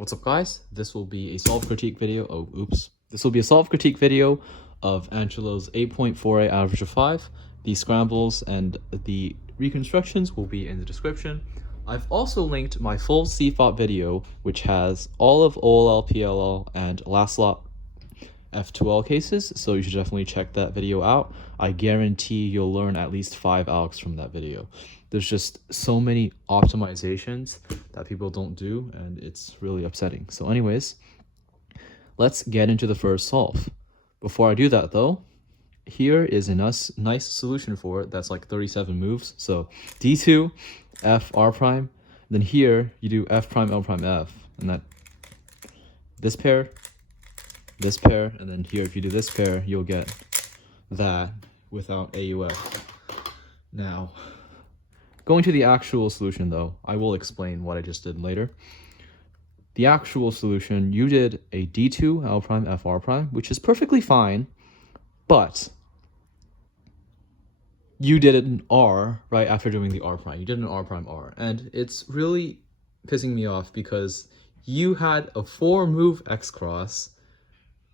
What's up, guys? This will be a solve critique video. Oh, oops. This will be a solve critique video of Angelo's 8.48 average of 5. The scrambles and the reconstructions will be in the description. I've also linked my full CFOP video, which has all of OLL, PLL, and last lot F2L cases, so you should definitely check that video out. I guarantee you'll learn at least 5 algs from that video. There's just so many optimizations that people don't do, and it's really upsetting. So anyways, let's get into the first solve. Before I do that though, here is a nice solution for it that's like 37 moves. So D2, F, R prime, then here you do F prime, L prime, F, and that this pair, and then here if you do this pair, you'll get that without AUF. Now, going to the actual solution though, I will explain what I just did later. The actual solution, you did a D2, L prime, F, R prime, which is perfectly fine, but you did an R right after doing the R prime. You did an R prime R, and it's really pissing me off because you had a 4-move xcross,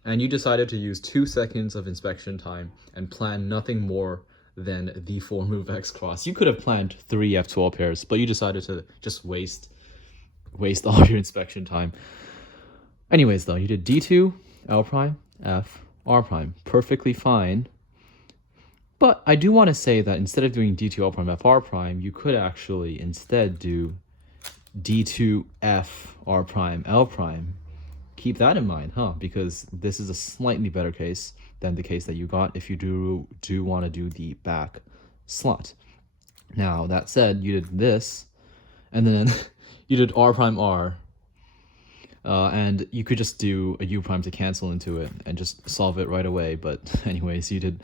and you decided to use 2 seconds of inspection time and plan nothing more than the 4-move xcross. You could have planned 3 F12 pairs, but you decided to just waste all your inspection time. Anyways though, you did D2, L prime, F, R prime. Perfectly fine. But I do want to say that instead of doing D2, L prime, F, R prime, you could actually instead do D2, F, R prime, L prime. Keep that in mind, because this is a slightly better case than the case that you got if you do want to do the back slot. Now, that said, you did this, and then you did R prime R, and you could just do a U prime to cancel into it and just solve it right away. But anyways, you did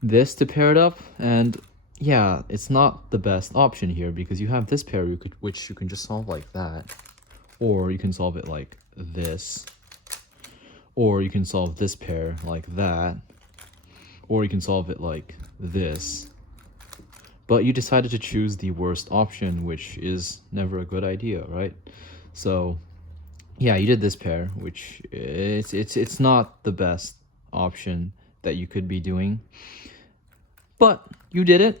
this to pair it up, and yeah, it's not the best option here because you have this pair which you can just solve like that, or you can solve it like this, or you can solve this pair like that, or you can solve it like this. But you decided to choose the worst option, which is never a good idea, right? So yeah, you did this pair, which it's not the best option that you could be doing, but you did it.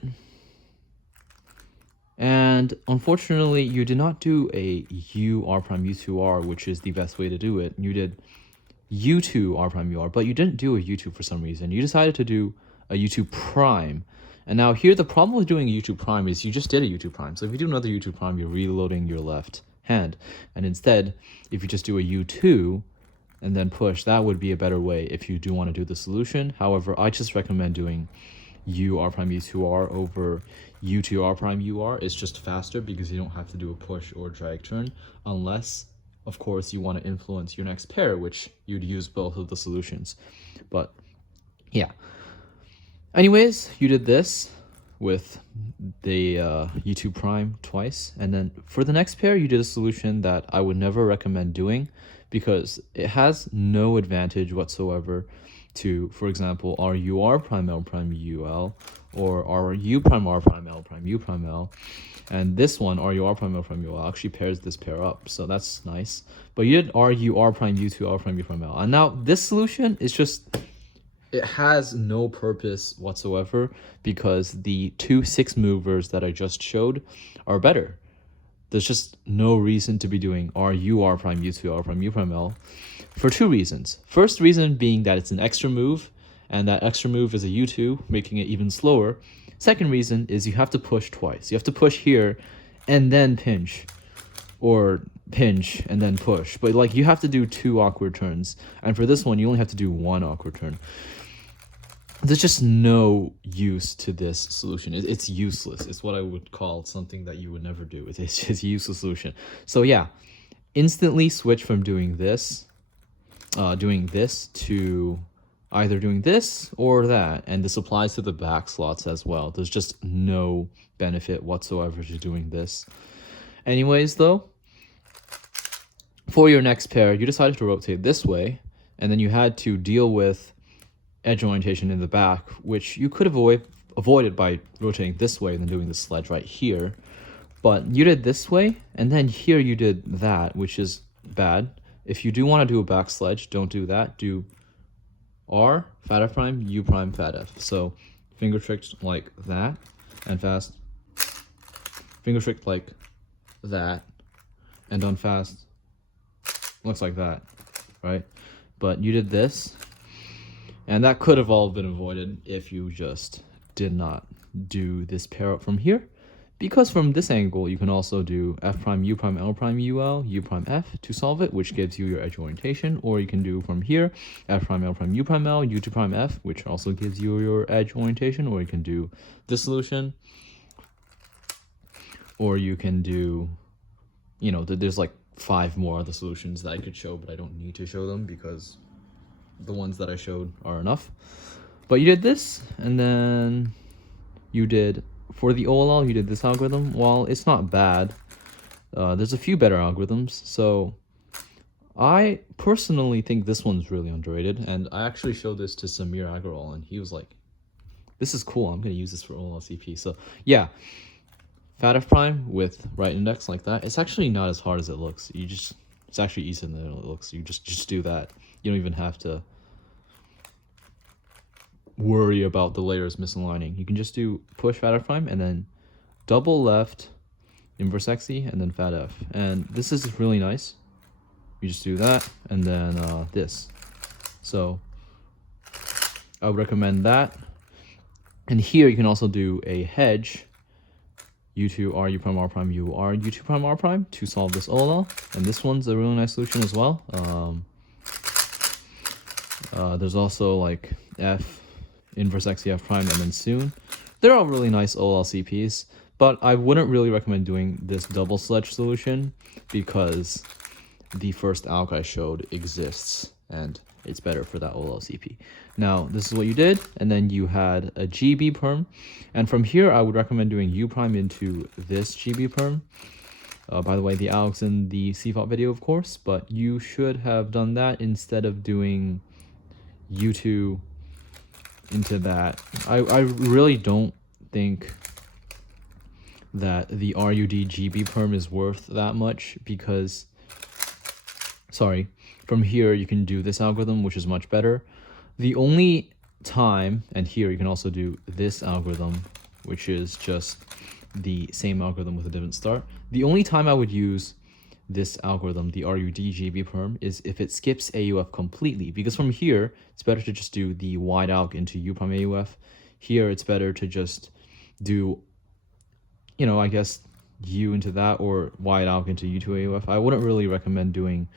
And unfortunately, you did not do a U R prime U2 R, which is the best way to do it. You did U2 R prime UR, but you didn't do a U2 for some reason. You decided to do a U2 prime. And now here, the problem with doing a U2 prime is you just did a U2 prime. So if you do another U2 prime, you're reloading your left hand. And instead, if you just do a U2 and then push, that would be a better way if you do want to do the solution. However, I just recommend doing U R prime U2R over U2 R prime UR. It's just faster because you don't have to do a push or drag turn, unless of course you want to influence your next pair, which you'd use both of the solutions. But yeah, anyways, you did this with the U2 prime twice, and then for the next pair you did a solution that I would never recommend doing because it has no advantage whatsoever to, for example, RUR prime L prime UL, or RU prime R prime L prime U prime L. And this one, RUR prime L prime UL, actually pairs this pair up, so that's nice. But you did RUR prime U2 L prime U prime L. And now this solution is just, it has no purpose whatsoever because the 2 6-movers that I just showed are better. There's just no reason to be doing RUR prime U2 L prime U prime L for 2 reasons. First reason being that it's an extra move, and that extra move is a U2, making it even slower. Second reason is you have to push twice. You have to push here and then pinch, or pinch and then push. But like, you have to do 2 awkward turns, and for this one you only have to do 1 awkward turn. There's just no use to this solution. It's useless. It's what I would call something that you would never do. It's just a useless solution. So yeah, instantly switch from doing this to either doing this or that, and this applies to the back slots as well. There's just no benefit whatsoever to doing this. Anyways though, for your next pair, you decided to rotate this way, and then you had to deal with edge orientation in the back, which you could avoided by rotating this way and then doing the sledge right here. But you did this way, and then here you did that, which is bad. If you do want to do a back sledge, don't do that. Do R, fat F prime, U prime, fat F. So finger tricked like that, and fast. Finger tricked like that, and done fast. Looks like that, right? But you did this, and that could have all been avoided if you just did not do this pair up from here. Because from this angle, you can also do F prime, U prime, L prime, UL, U prime, F to solve it, which gives you your edge orientation. Or you can do from here, F prime, L prime, U prime, L, U2 prime, F, which also gives you your edge orientation. Or you can do this solution. Or you can do, you know, there's like 5 more other solutions that I could show, but I don't need to show them because the ones that I showed are enough. But you did this, and then you did, for the OLL, you did this algorithm. While it's not bad, there's a few better algorithms. So I personally think this one's really underrated, and I actually showed this to Samir Agarwal, and he was like, this is cool, I'm going to use this for OLLCP. So yeah, fat F prime with right index like that. It's actually not as hard as it looks. It's actually easier than it looks. You just do that. You don't even have to worry about the layers misaligning. You can just do push fat F prime and then double left inverse XE and then fat F. And this is really nice. You just do that and then this. So I would recommend that. And here you can also do a hedge U2 R U prime R prime U R U2 prime R prime to solve this OLL. And this one's a really nice solution as well. There's also like F inverse XEF prime and then soon. They're all really nice OLLCPs, but I wouldn't really recommend doing this double sledge solution because the first alg I showed exists and it's better for that OLLCP. Now, this is what you did, and then you had a GB perm, and from here I would recommend doing U prime into this GB perm. By the way, the alg's in the CFOP video, of course, but you should have done that instead of doing U2 into that. I really don't think that the RUD GB perm is worth that much because, sorry, from here you can do this algorithm, which is much better. The only time, and here you can also do this algorithm, which is just the same algorithm with a different start. The only time I would use this algorithm, the RUD GB perm, is if it skips AUF completely, because from here it's better to just do the wide alg into U prime AUF. Here it's better to just do, you know, I guess U into that or wide alg into U2 AUF. I wouldn't really recommend doing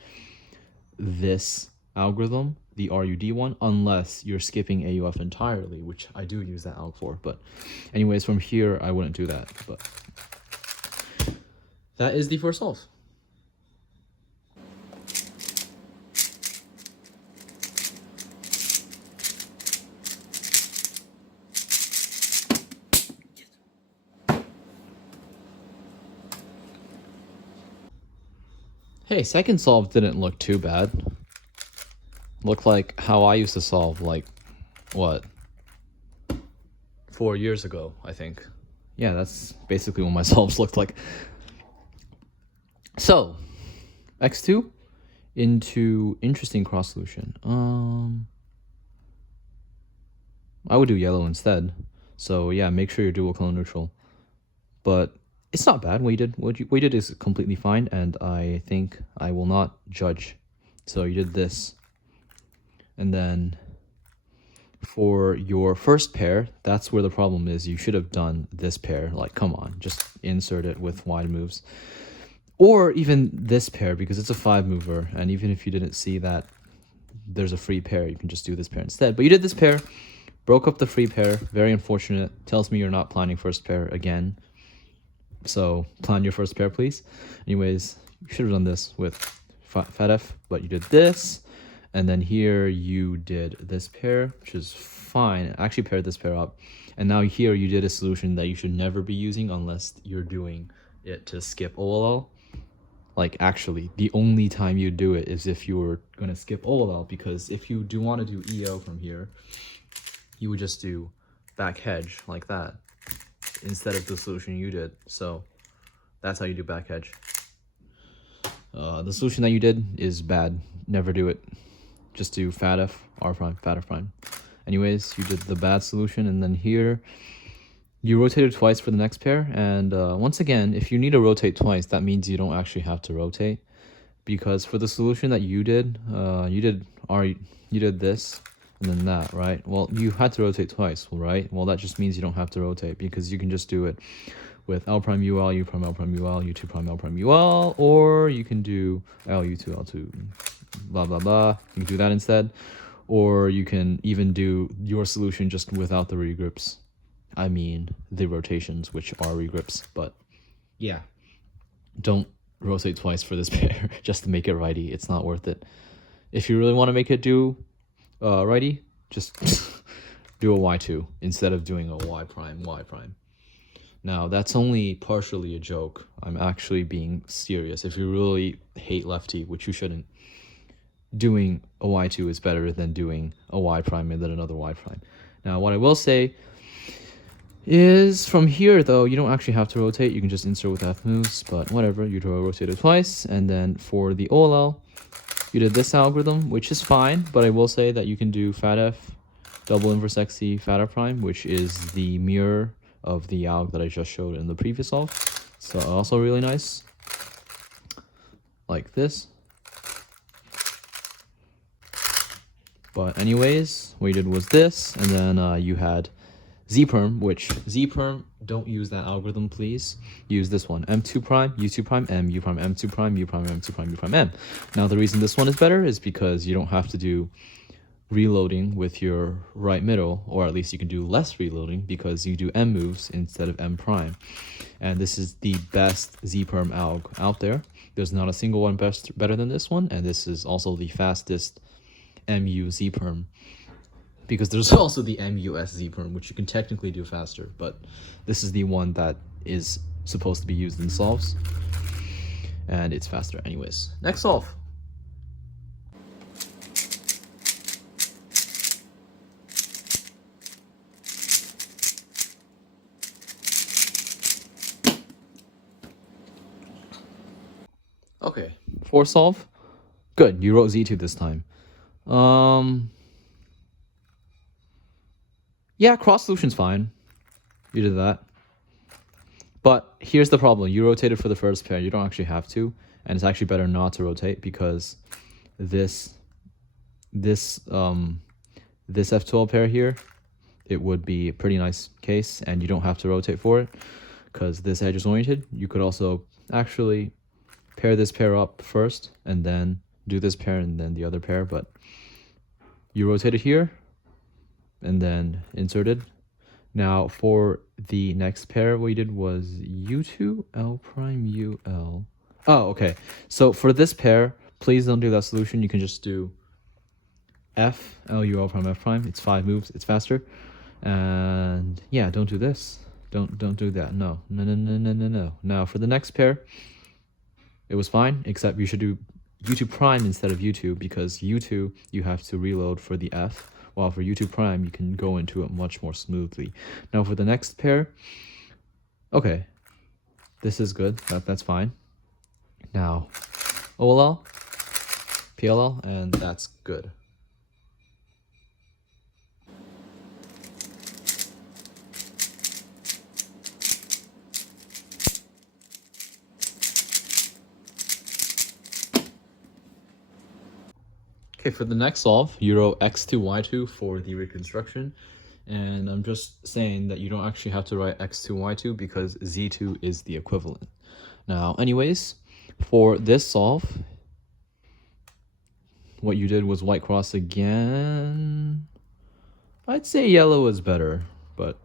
this algorithm, the RUD one, unless you're skipping AUF entirely, which I do use that alg for. But anyways, from here I wouldn't do that. But that is the first solve. Hey, second solve didn't look too bad. Looked like how I used to solve, like, what, 4 years ago, I think. Yeah, that's basically what my solves looked like. So, x2 into interesting cross solution. I would do yellow instead. So yeah, make sure you're dual color neutral. But it's not bad. What you did is completely fine, and I think I will not judge. So you did this, and then for your first pair, that's where the problem is. You should have done this pair. Like, come on, just insert it with wide moves, or even this pair because it's a 5 mover. And even if you didn't see that there's a free pair, you can just do this pair instead. But you did this pair, broke up the free pair. Very unfortunate. Tells me you're not planning first pair again. So plan your first pair, please. Anyways, you should have done this with fat F, but you did this. And then here you did this pair, which is fine. I actually paired this pair up. And now here you did a solution that you should never be using unless you're doing it to skip OLL. Like, actually, the only time you do it is if you were going to skip OLL, because if you do want to do EO from here, you would just do back hedge like that instead of the solution you did. So that's how you do back hedge. The solution that you did is bad. Never do it. Just do fat f, r prime, fat f prime. Anyways, you did the bad solution, and then here you rotated twice for the next pair. And once again, if you need to rotate twice, that means you don't actually have to rotate, because for the solution that you did this and then that, right? Well, you had to rotate twice, right? Well, that just means you don't have to rotate, because you can just do it with L prime UL, U prime L prime UL, U2 prime L prime UL, or you can do L U2 L2 blah blah blah. You can do that instead, or you can even do your solution just without the regrips. I mean the rotations, which are regrips. But yeah, don't rotate twice for this pair just to make it righty. It's not worth it. If you really want to make it do righty, just do a Y2 instead of doing a Y prime Y prime. Now, that's only partially a joke. I'm actually being serious. If you really hate lefty, which you shouldn't, doing a Y2 is better than doing a Y prime and then another Y prime. Now, what I will say is from here, though, you don't actually have to rotate. You can just insert with F moves, but whatever. You rotated twice. And then for the OLL, you did this algorithm, which is fine, but I will say that you can do fat F, double inverse XC, fat F prime, which is the mirror of the alg that I just showed in the previous solve. So also really nice. Like this. But anyways, what you did was this, and then you had Z-perm, which Z-perm, don't use that algorithm, please. Use this one, M2 prime, U2 prime, M, U prime, M2 prime, U prime, M2 prime, U prime, M. Now, the reason this one is better is because you don't have to do reloading with your right middle, or at least you can do less reloading because you do M moves instead of M prime. And this is the best Z-perm alg out there. There's not a single one better than this one, and this is also the fastest MU Z-perm, because there's also the MUS Z-perm, which you can technically do faster, but this is the one that is supposed to be used in solves, and it's faster anyways. Next solve. Okay, fourth solve. Good, you wrote Z2 this time. Yeah, cross solution's fine. You did that. But here's the problem. You rotated for the first pair. You don't actually have to. And it's actually better not to rotate, because this F12 pair here, it would be a pretty nice case, and you don't have to rotate for it because this edge is oriented. You could also actually pair this pair up first and then do this pair and then the other pair, but you rotated here and then inserted. Now for the next pair, what you did was U2 L prime UL. Oh, okay. So for this pair, please don't do that solution. You can just do F L U L prime F prime. It's 5 moves. It's faster. And yeah, don't do this. Don't do that. No. Now for the next pair, it was fine, except you should do U2 prime instead of U2, because U2 you have to reload for the F, while for U2 prime you can go into it much more smoothly. Now for the next pair, okay, this is good. That's fine. Now OLL, PLL, and that's good. Okay, for the next solve, you wrote x2, y2 for the reconstruction. And I'm just saying that you don't actually have to write x2, y2 because z2 is the equivalent. Now, anyways, for this solve, what you did was white cross again. I'd say yellow is better, but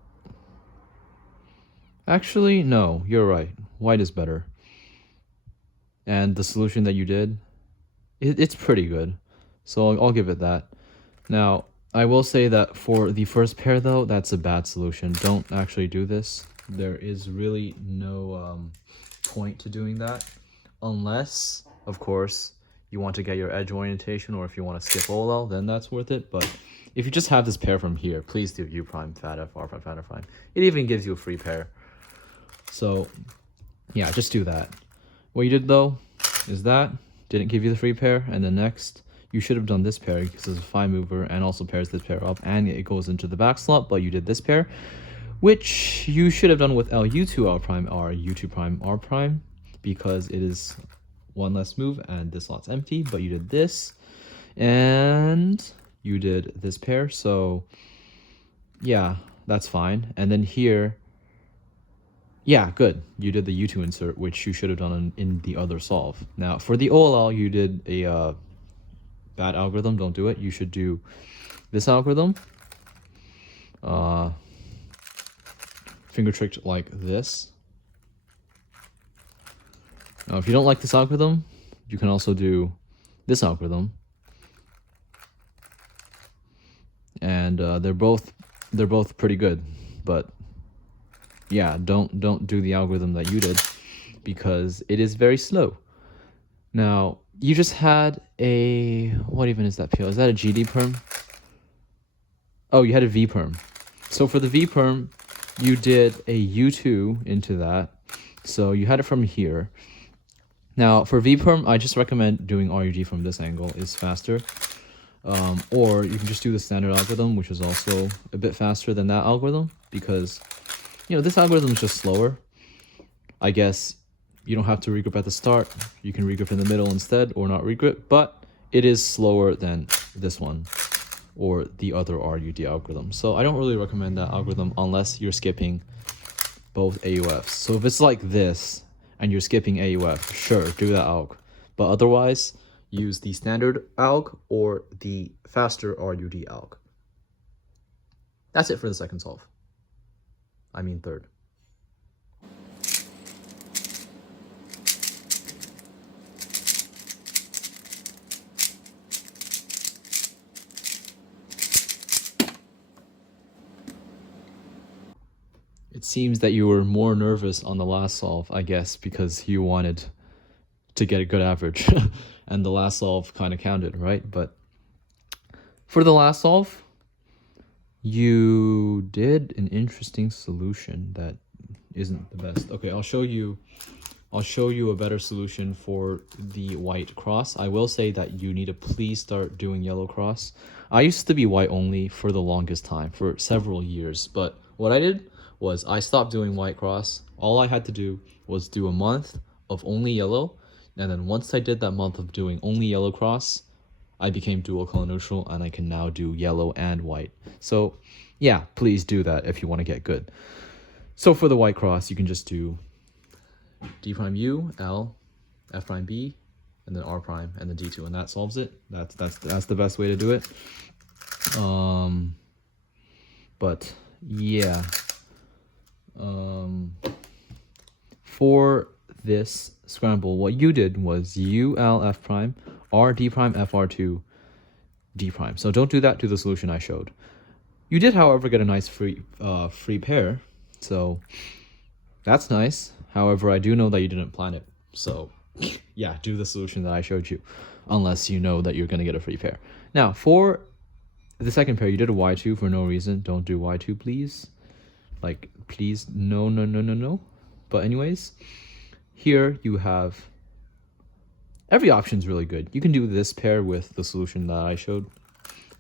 actually, no, you're right. White is better. And the solution that you did, it's pretty good. So I'll give it that. Now, I will say that for the first pair, though, that's a bad solution. Don't actually do this. There is really no point to doing that. Unless, of course, you want to get your edge orientation, or if you want to skip OLL, then that's worth it. But if you just have this pair from here, please do U prime, fat F, R prime, fat F prime. It even gives you a free pair. So, yeah, just do that. What you did, though, is that. Didn't give you the free pair. And then next, you should have done this pair because it's a 5 mover and also pairs this pair up and it goes into the back slot, but you did this pair, which you should have done with LU2 R prime R U2 prime R prime because it is one less move and this slot's empty, but you did this and you did this pair, so yeah, that's fine. And then here, yeah, good. You did the U2 insert, which you should have done in the other solve. Now, for the OLL, you did a bad algorithm. Don't do it. You should do this algorithm. Finger tricked like this. Now, if you don't like this algorithm, you can also do this algorithm. And they're both pretty good, but yeah, don't do the algorithm that you did because it is very slow. Now, you just had a, what even is that PL? Is that a GD perm? Oh, you had a V perm. So for the V perm, you did a U2 into that. So you had it from here. Now, for V perm, I just recommend doing RUG from this angle. It's faster. Or you can just do the standard algorithm, which is also a bit faster than that algorithm because, you know, this algorithm is just slower. I guess you don't have to regrip at the start. You can regrip in the middle instead or not regrip, but it is slower than this one or the other RUD algorithm. So I don't really recommend that algorithm unless you're skipping both AUFs. So if it's like this and you're skipping AUF, sure, do that alg. But otherwise, use the standard alg or the faster RUD alg. That's it for the second solve. I mean third. It seems that you were more nervous on the last solve, I guess, because you wanted to get a good average. And the last solve kind of counted, right? But for the last solve, you did an interesting solution that isn't the best. Okay, I'll show you a better solution for the white cross. I will say that you need to please start doing yellow cross. I used to be white only for the longest time, for several years, but what I did was I stopped doing white cross. All I had to do was do a month of only yellow, and then once I did that month of doing only yellow cross, I became dual color neutral, and I can now do yellow and white. So yeah, please do that if you want to get good. So for the white cross, you can just do D prime U, L, F prime B, and then R prime, and then D2, and that solves it. That's the best way to do it. But yeah. For this scramble, what you did was U, L, F prime, R, D prime, F, R2, D prime. So don't do that to the solution I showed. You did, however, get a nice free pair, so that's nice. However, I do know that you didn't plan it, so yeah, do the solution that I showed you, unless you know that you're going to get a free pair. Now, for the second pair, you did a Y2 for no reason. Don't do Y2, please. Like, please, no. But anyways, here you have every option is really good. You can do this pair with the solution that I showed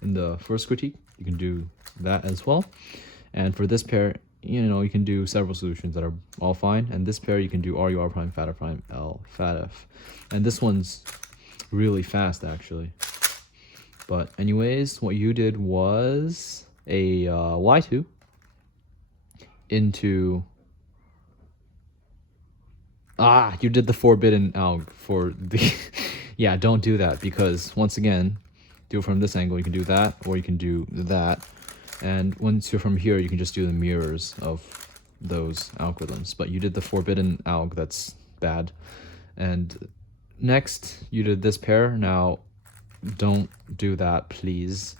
in the first critique. You can do that as well. And for this pair, you know, you can do several solutions that are all fine. And this pair, you can do RU, R prime, fat F prime, L, fat F. And this one's really fast, actually. But anyways, what you did was a Y2 into... you did the forbidden alg for the... Yeah, don't do that, because once again, do it from this angle. You can do that, or you can do that. And once you're from here, you can just do the mirrors of those algorithms. But you did the forbidden alg, that's bad. And next, you did this pair. Now, don't do that, please.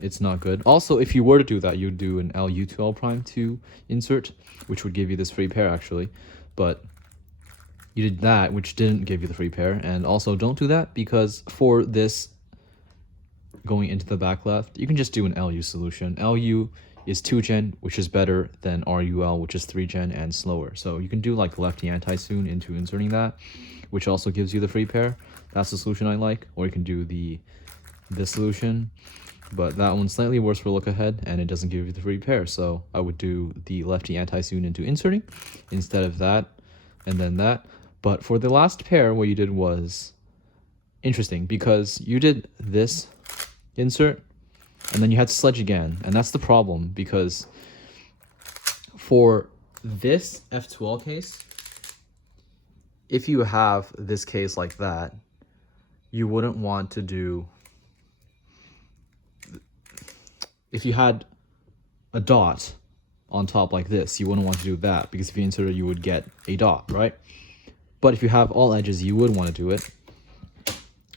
It's not good. Also, if you were to do that, you'd do an LU2 L prime to insert, which would give you this free pair, actually. But you did that, which didn't give you the free pair. And also, don't do that, because for this going into the back left, you can just do an LU solution. LU is 2gen, which is better than RUL, which is 3gen and slower. So you can do like lefty anti-soon into inserting that, which also gives you the free pair. That's the solution I like. Or you can do this solution, but that one's slightly worse for look ahead and it doesn't give you the free pair. So I would do the lefty anti-soon into inserting instead of that and then that. But for the last pair, what you did was interesting because you did this insert and then you had sledge again, and that's the problem because for this F2L case, if you have this case like that, you wouldn't want to do, if you had a dot on top like this, you wouldn't want to do that because if you insert it, you would get a dot, right? But if you have all edges, you would want to do it.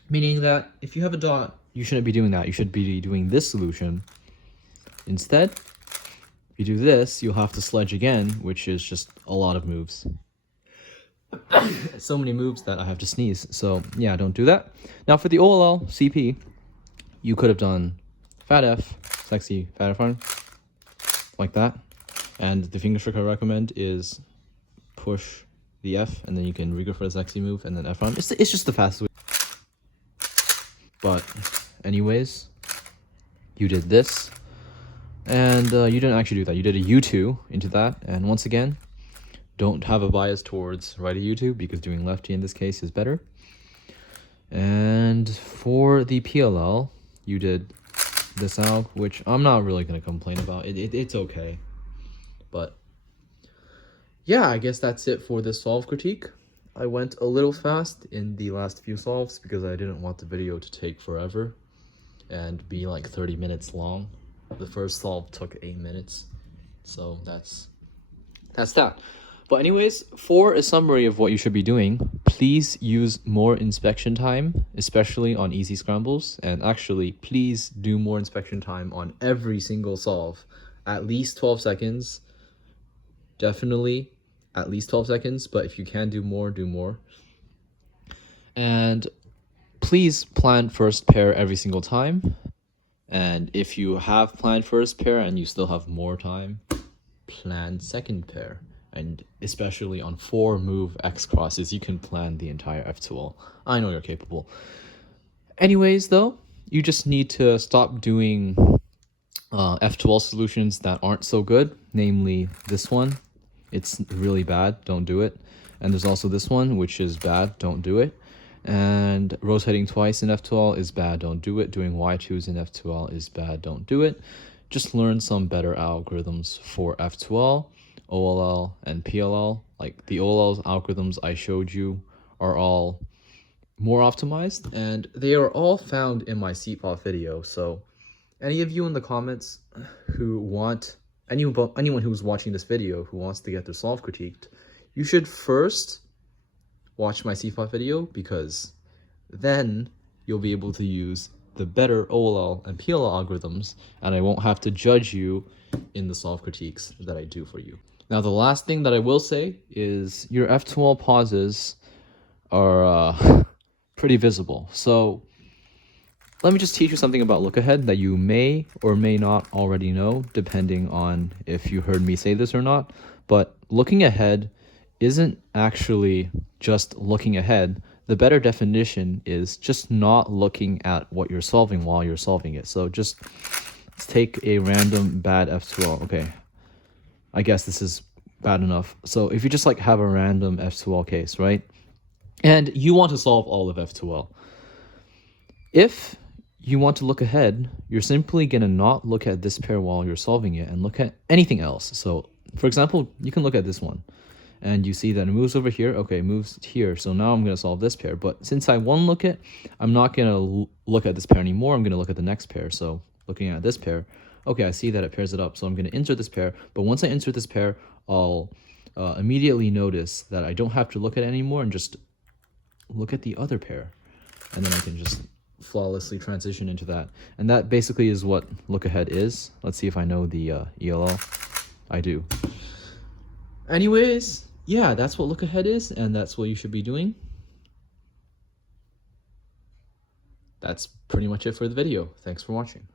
Meaning that if you have a dot, you shouldn't be doing that. You should be doing this solution. Instead, if you do this, you'll have to sledge again, which is just a lot of moves. So many moves that I have to sneeze. So yeah, don't do that. Now for the OLL CP, you could have done fat F, sexy fat F arm, like that. And the finger trick I recommend is push the F, and then you can re-go for the sexy move, and then F arm. It's just the fastest way. But anyways, you did this, and you didn't actually do that. You did a U2 into that, and once again, don't have a bias towards righty U2 because doing lefty in this case is better. And for the PLL, you did this out, which I'm not really going to complain about. It's okay. But yeah, I guess that's it for this solve critique. I went a little fast in the last few solves because I didn't want the video to take forever and be like 30 minutes long. The first solve took 8 minutes, so that's that. But anyways, for a summary of what you should be doing, please use more inspection time, especially on easy scrambles, and actually please do more inspection time on every single solve. At least 12 seconds, definitely at least 12 seconds, but if you can do more, do more. And please plan first pair every single time. And if you have planned first pair and you still have more time, plan second pair. And especially on 4 move X crosses, you can plan the entire F2L. I know you're capable. Anyways, though, you just need to stop doing F2L solutions that aren't so good, namely this one. It's really bad, don't do it. And there's also this one, which is bad, don't do it. And rotating twice in F2L is bad, don't do it. Doing Y2s in F2L is bad, don't do it. Just learn some better algorithms for F2L, OLL, and PLL. Like the OLL algorithms I showed you are all more optimized, and they are all found in my CPOP video. So any of you in the comments who want, anyone who's watching this video who wants to get their solve critiqued, you should first watch my CFOT video, because then you'll be able to use the better OLL and PLL algorithms, and I won't have to judge you in the solve critiques that I do for you. Now, the last thing that I will say is your F2L pauses are pretty visible. So let me just teach you something about look ahead that you may or may not already know, depending on if you heard me say this or not. But looking ahead isn't actually just looking ahead. The better definition is just not looking at what you're solving while you're solving it. So just take a random bad F2L. Okay, I guess this is bad enough. So if you just like have a random F2L case, right? And you want to solve all of F2L. If you want to look ahead, you're simply going to not look at this pair while you're solving it and look at anything else. So for example, you can look at this one and you see that it moves over here. Okay, it moves here. So now I'm going to solve this pair. But since I one look at, I'm not going to look at this pair anymore. I'm going to look at the next pair. So looking at this pair, okay, I see that it pairs it up. So I'm going to insert this pair. But once I insert this pair, I'll immediately notice that I don't have to look at it anymore and just look at the other pair. And then I can just flawlessly transition into that. And that basically is what look ahead is. Let's see if I know the ELL. I do. Anyways, yeah, that's what look ahead is, and that's what you should be doing. that's pretty much it for the video. Thanks for watching.